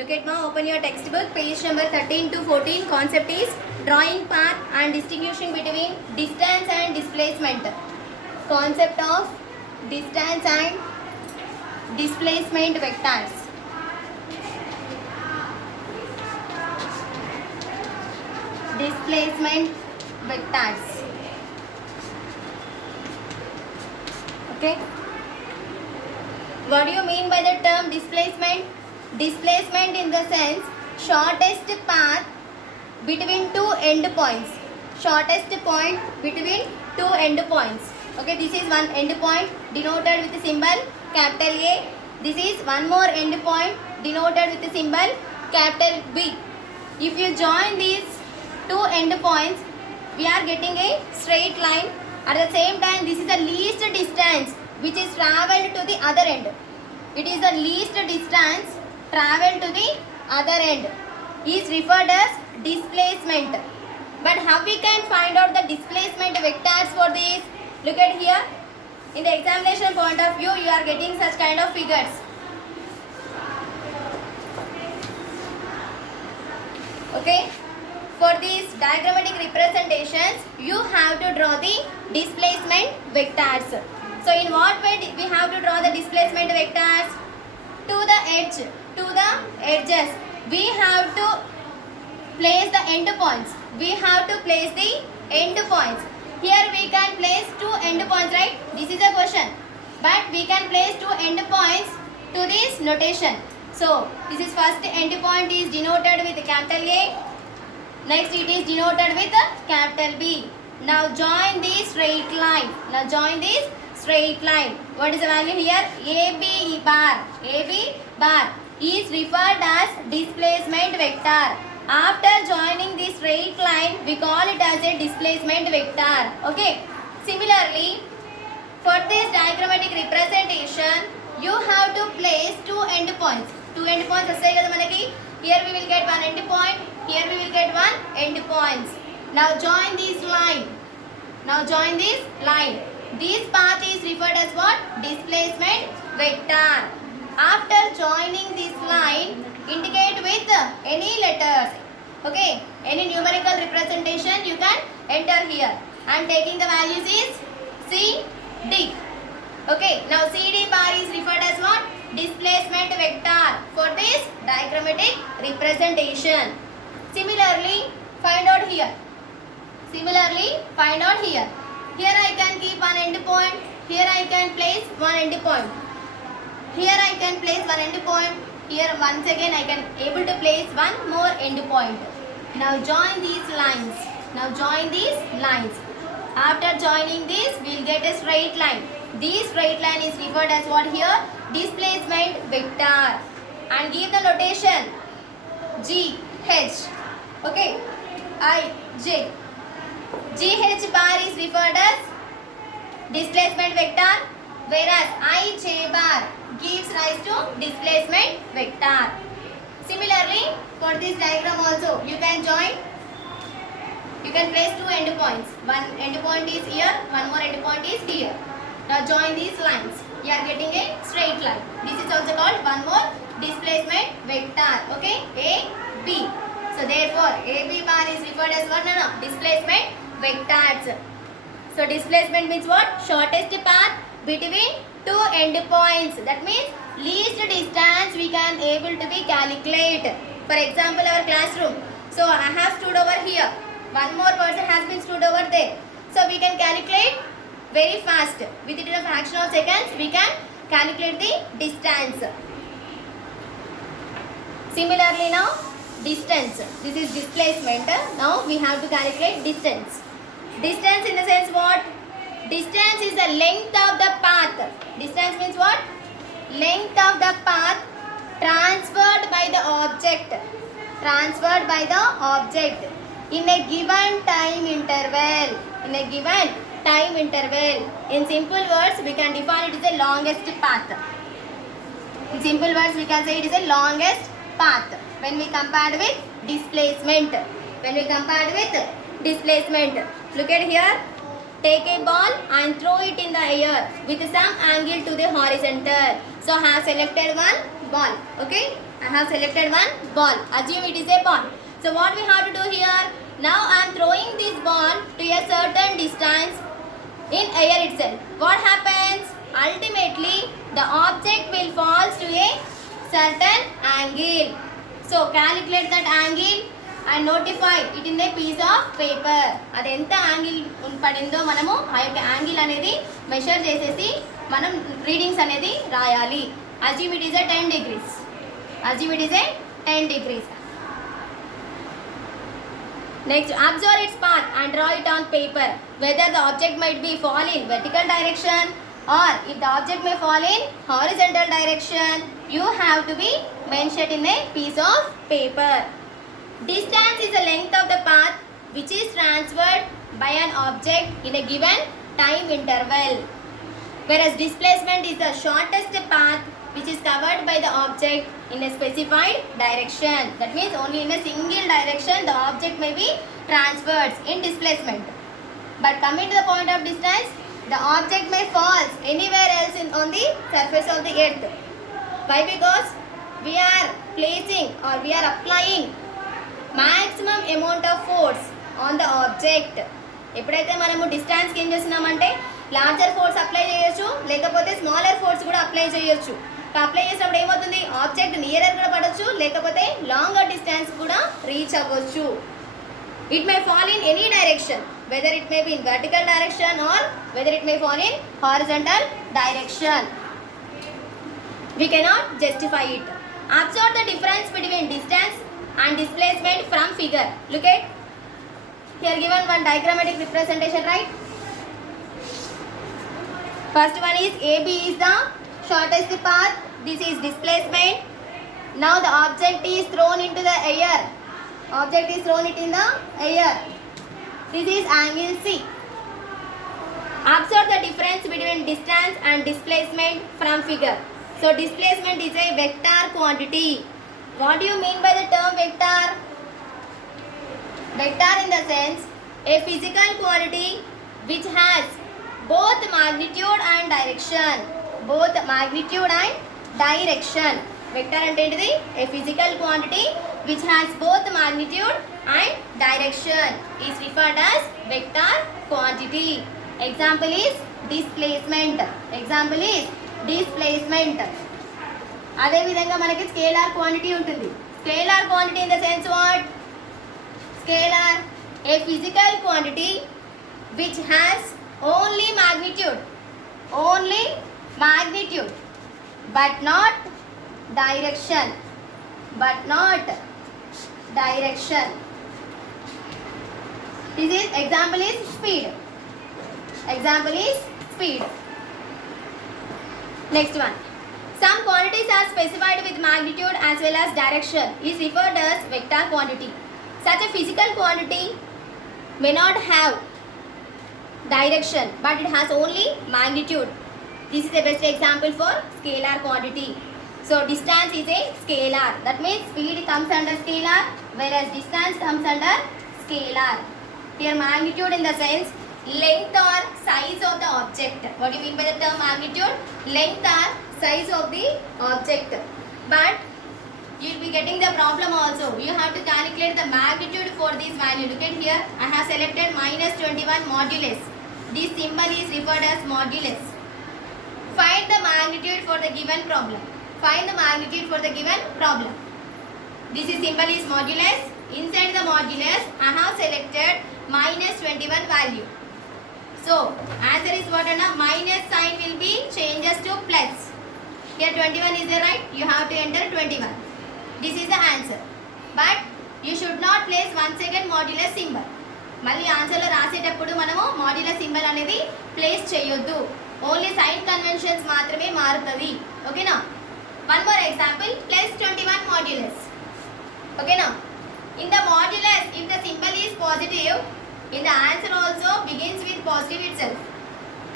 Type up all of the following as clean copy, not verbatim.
Look at now, open your textbook, page number 13 to 14. Concept is drawing path and distinguishing between distance and displacement. Concept of distance and displacement vectors. Displacement vectors. Okay. What do you mean by the term displacement? Displacement in the sense shortest path between two endpoints. Shortest point between two endpoints. Okay, this is one endpoint denoted with the symbol capital A. This is one more endpoint denoted with the symbol capital B. If you join these two endpoints, we are getting a straight line. At the same time, this is the least distance which is travelled to the other end. It is the least distance travelled to the other end is referred as displacement. But how we can find out the displacement vectors for this? Look at here. In the examination point of view, you are getting such kind of figures. Okay. For these diagrammatic representations, you have to draw the displacement vectors. So in what way we have to draw the displacement vectors? To the edge, to the edges, we have to place the endpoints. We have to place the endpoints. Here we can place two endpoints, right? This is a question. But we can place two endpoints to this notation. So this is first endpoint is denoted with capital A. Next it is denoted with capital B. Now join this straight line. Now join this straight line. What is the value here? AB bar. AB bar is referred as displacement vector. After joining this straight line, we call it as a displacement vector. Okay. Similarly, for this diagrammatic representation, you have to place two endpoints. Two endpoints aside kada manaki. Here we will get one endpoint. Here we will get one endpoints. Now join this line. Now join this line. This path is referred as what? Displacement vector. After joining this line, indicate with any letters. Okay. Any numerical representation you can enter here. I am taking the values is C, D. Okay. Now CD bar is referred as what? Displacement vector for this diagrammatic representation. Similarly, find out here. Similarly, find out here. Here I can keep one endpoint. Here I can place one endpoint. Here I can place one endpoint. Here once again I can able to place one more endpoint. Now join these lines. Now join these lines. After joining this, we will get a straight line. This straight line is referred as what here? Displacement vector. And give the notation G, H. Okay. I, J. GH bar is referred as displacement vector, whereas IJ bar gives rise to displacement vector. Similarly, for this diagram also, you can join. You can place two endpoints. One endpoint is here, one more endpoint is here. Now join these lines. You are getting a straight line. This is also called one more displacement vector. Okay, A, B. So therefore, AB bar is referred as what? No, displacement vectors. So displacement means what? Shortest path between two endpoints. That means least distance we can able to be calculate. For example, our classroom. So I have stood over here. One more person has been stood over there. So we can calculate very fast. Within a fraction of seconds, we can calculate the distance. Similarly now, distance. This is displacement. Now we have to calculate distance. Distance in the sense what? Distance is the length of the path. Distance means what? Length of the path transferred by the object. Transferred by the object in a given time interval. In a given time interval. In simple words, we can define it as the longest path. In simple words, we can say it is the longest path when we compare with displacement. When we compare with displacement. Look at here. Take a ball and throw it in the air with some angle to the horizontal. So I have selected one ball. Okay. I have selected one ball. Assume it is a ball. So what we have to do here? Now I am throwing this ball to a certain distance in air itself. What happens? Ultimately, the object will fall to a certain angle. So calculate that angle and notify it in a piece of paper. అది ఎంత angle పడిందో మనము ఆ యొక్క angle అనేది measure చేసేసి మనం readings అనేది రాయాలి. Assume it is a 10 degrees. Assume it is a 10 degrees. Next, observe its path and draw it on paper. Whether the object might be fall in vertical direction or if the object may fall in horizontal direction, you have to be mentioned in a piece of paper. Distance is the length of the path which is transferred by an object in a given time interval. Whereas displacement is the shortest path which is covered by the object in a specified direction. That means only in a single direction the object may be transferred in displacement. But coming to the point of distance, the object may fall anywhere else on the surface of the earth. Why? Because we are placing or we are applying maximum amount of force on the object. ఎప్పుడైతే మనము డిస్టెన్స్కి ఏం చేస్తున్నామంటే larger force apply చేయొచ్చు, లేకపోతే smaller force కూడా apply చేయొచ్చు. Apply చేసినప్పుడు ఏమవుతుంది? ఆబ్జెక్ట్ నియరర్ కూడా పడవచ్చు, లేకపోతే లాంగర్ డిస్టెన్స్ కూడా రీచ్ అవ్వచ్చు. It may fall in any direction, whether it may be in vertical direction or whether it may fall in horizontal direction. We cannot justify it. Observe the difference between distance and displacement from figure. Look at here, given one diagrammatic representation, right? First one is AB is the shortest path. This is displacement. Now the object is thrown into the air. Object is thrown it in the air. This is angle C. Observe the difference between distance and displacement from figure. So displacement is a vector quantity. What do you mean by the term vector? Vector in the sense a physical quantity which has both magnitude and direction. Both magnitude and direction. Vector అంటే ఏంటిది? A physical quantity which has both magnitude and direction is referred as vector quantity. Example is displacement. Example is displacement. అదే విధంగా మనకి scalar quantity ఉంటుంది. Scalar quantity in the sense what? Scalar A physical quantity which has only magnitude but not direction. This is example is speed. Next one, some quantities are specified with magnitude as well as direction is referred as vector quantity. Such a physical quantity may not have direction but it has only magnitude. This is the best example for scalar quantity. So distance is a scalar. That means speed comes under scalar, whereas distance comes under scalar. Here magnitude in the sense length or size of the object. What do you mean by the term magnitude? Length or size of the object. But you will be getting the problem also. You have to calculate the magnitude for this value. Look at here. I have selected -21 modulus. This symbol is referred as modulus. Find the magnitude for the given problem. This symbol is modulus. Inside the modulus, I have selected -21 value. So, answer is what? Minus sign will be changes to plus. Here 21 is the right. You have to enter 21. This is the answer. But you should not place one second modulus symbol. మళ్ళీ ఆన్సర్లో రాసేటప్పుడు మనము modulus symbol అనేది place చేయొద్దు. Only sign conventions మాత్రమే మారుతుంది. ఓకేనా? One more example, +21 modulus. ఓకేనా? In the modulus if the symbol is positive, in the answer also begins with positive itself.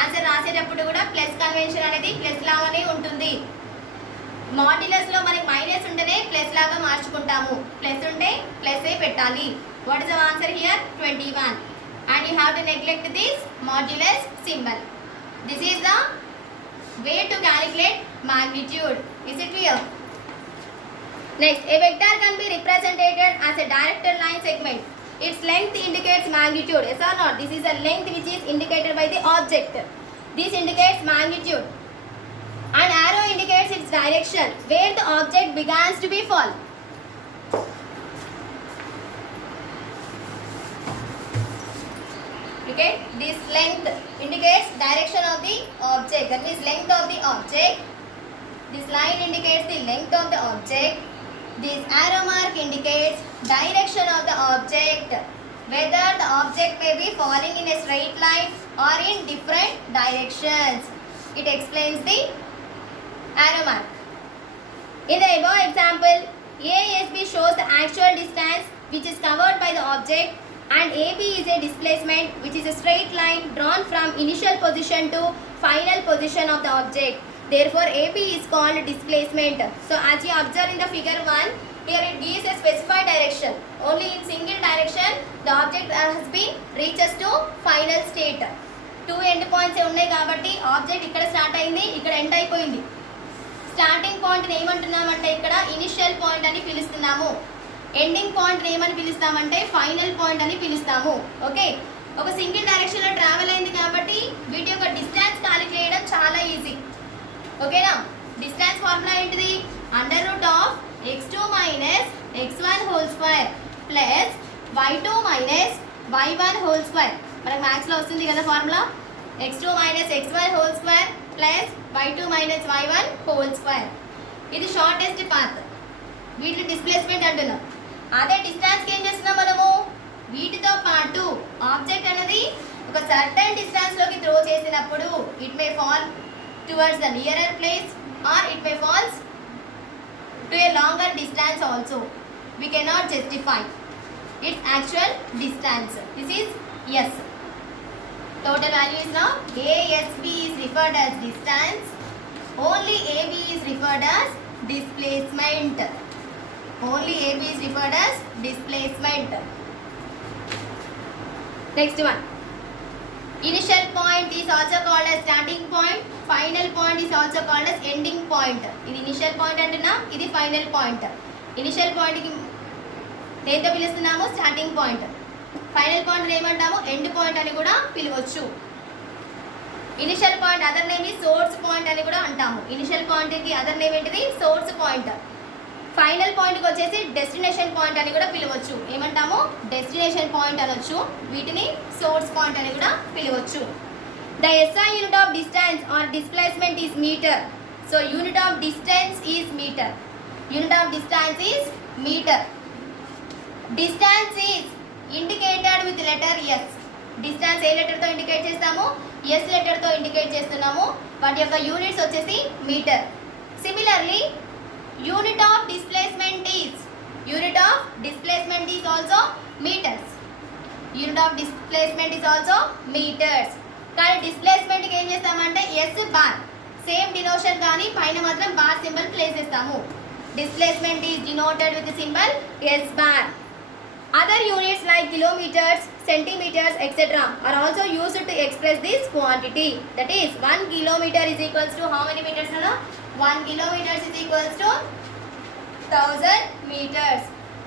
Answer రాసేటప్పుడు కూడా ప్లస్ కన్వెన్షన్ అనేది ప్లస్ లాగానే ఉంటుంది. మాడ్యులస్లో మనకి మైనస్ ఉంటేనే ప్లస్ లాగా మార్చుకుంటాము. ప్లస్ ఉంటే ప్లస్ పెట్టాలి. What is the answer here? 21. And you have to neglect this modulus symbol. This is the way to calculate magnitude. Is it clear? Next, a vector can be represented as a directed line segment. Its length indicates magnitude. Yes or not? This is a length which is indicated by the object. This indicates magnitude. An arrow indicates its direction, where the object begins to be fall. Okay, this length indicates direction of the object. That means length of the object. This line indicates the length of the object. This arrow mark indicates direction of the object, whether the object may be falling in a straight line or in different directions. It explains the arrow mark. In the above example, ASB shows the actual distance which is covered by the object, and AB is a displacement which is a straight line drawn from initial position to final position of the object. Therefore, AB is called displacement. So, as you observe in the figure 1, here it gives a specified direction. Only in single direction, the object has been reaches to final state. Two end points ఉన్నాయి కాబట్టి object ఇక్కడ start అయింది, ఇక్కడ end అయిపోయింది. Starting point ఏమంటున్నామంటే ఇక్కడ initial point అని పిలుస్తున్నాము. Ending point ఏమని పిలుస్తామంటే ఫైనల్ పాయింట్ అని పిలుస్తాము. ఓకే, ఒక సింగిల్ డైరెక్షన్లో ట్రావెల్ అయింది కాబట్టి వీటి యొక్క డిస్టెన్స్ క్యాలిక్యులేట్ చేయడం చాలా ఈజీ. ఓకేనా? డిస్టెన్స్ ఫార్ములా ఏంటిది? Under root of x2 minus x1 whole square plus y2 minus y1 whole square. మనకు మ్యాథ్స్లో వస్తుంది కదా formula, x2 minus x1 whole square plus y2 minus y1 whole square. ఇది shortest path. వీటిని displacement అంటున్నాం. అదే డిస్టెన్స్కి ఏం చేస్తున్నాం మనము? వీటితో పాటు ఆబ్జెక్ట్ అనేది ఒక సర్టన్ డిస్టెన్స్లోకి త్రో చేసినప్పుడు it may fall towards the nearer place or it may falls to a longer distance also. We cannot justify its actual distance. This is yes. Total value is now ASB is referred as distance. Only AB is referred as displacement. Only AB is referred as displacement. Next one. Initial point is also called as starting point. Final point is also called as ending point. ఇది initial point అంటున్నా, ఇది final point. Initial point కి దేంతో పిలుస్తున్నాము? Starting point. Final point ఏమంటాము? End point అని కూడా పిలవచ్చు. Initial point other name source point అని కూడా అంటాము. ఇనిషియల్ పాయింట్కి అదర్ నేమ్ ఏంటిది? Source point. ఫైనల్ పాయింట్కి వచ్చేసి డెస్టినేషన్ పాయింట్ అని కూడా పిలవచ్చు. ఏమంటాము? డెస్టినేషన్ పాయింట్ అనొచ్చు. వీటిని సోర్స్ పాయింట్ అని కూడా పిలవచ్చు. The SI unit of distance or displacement is meter. So unit of distance is meter. Unit of distance is meter. Distance is indicated with letter S. Distance ఏ letter తో indicate చేస్తాము? S letter తో indicate చేస్తున్నాము. వాటి యొక్క units వచ్చేసి metre. Similarly unit of displacement is also meters. Unit of displacement is also meters. కానీ డిస్ప్లేస్మెంట్కి ఏం చేస్తామంటే ఎస్ బార్ సేమ్ డినోషన్ కానీ పైన మాత్రం బార్ సింబల్ ప్లేస్ చేస్తాము. Displacement is denoted with symbol S bar. Other units like kilometres, centimetres etcetera are also used to express this quantity. That is 1 kilometre is equals to how many metres అన్న? 1 kilometers is equals to 1000 meters,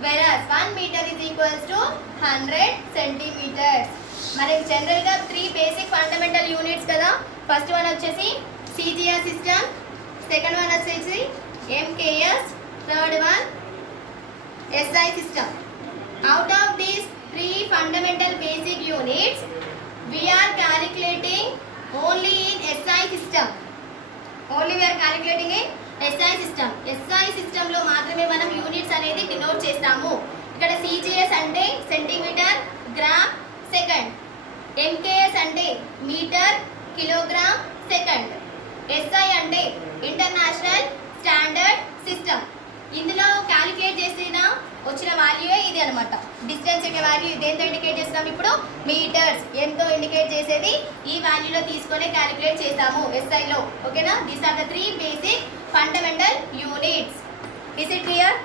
whereas 1 meter is equals to 100 centimeters. మనకి జనరల్గా 3 basic fundamental units కదా. First one వచ్చేసి CGS system, second one వచ్చేసి MKS, third one SI system. Out of these 3 fundamental basic units, we are calculating only in SI system. Only we are calculating in SI system. SI system లో మాత్రమే మనం units అనేది denote చేస్తాము. ఇక్కడ CGS అంటే centimetre, gram, second. MKS అంటే metre, kilogram, second. SI అంటే international standard system. ఇందులో క్యాలిక్యులేట్ చేసిన వచ్చిన వాల్యూయే ఇది అనమాట. డిస్టెన్స్ యొక్క వాల్యూ దేంతో ఇండికేట్ చేస్తాం? ఇప్పుడు మీటర్స్ ఎంతో ఇండికేట్ చేసేది ఈ వాల్యూలో తీసుకొని క్యాలిక్యులేట్ చేస్తాము ఎస్ఐలో. ఓకేనా? These are the 3 basic fundamental units. Is it clear?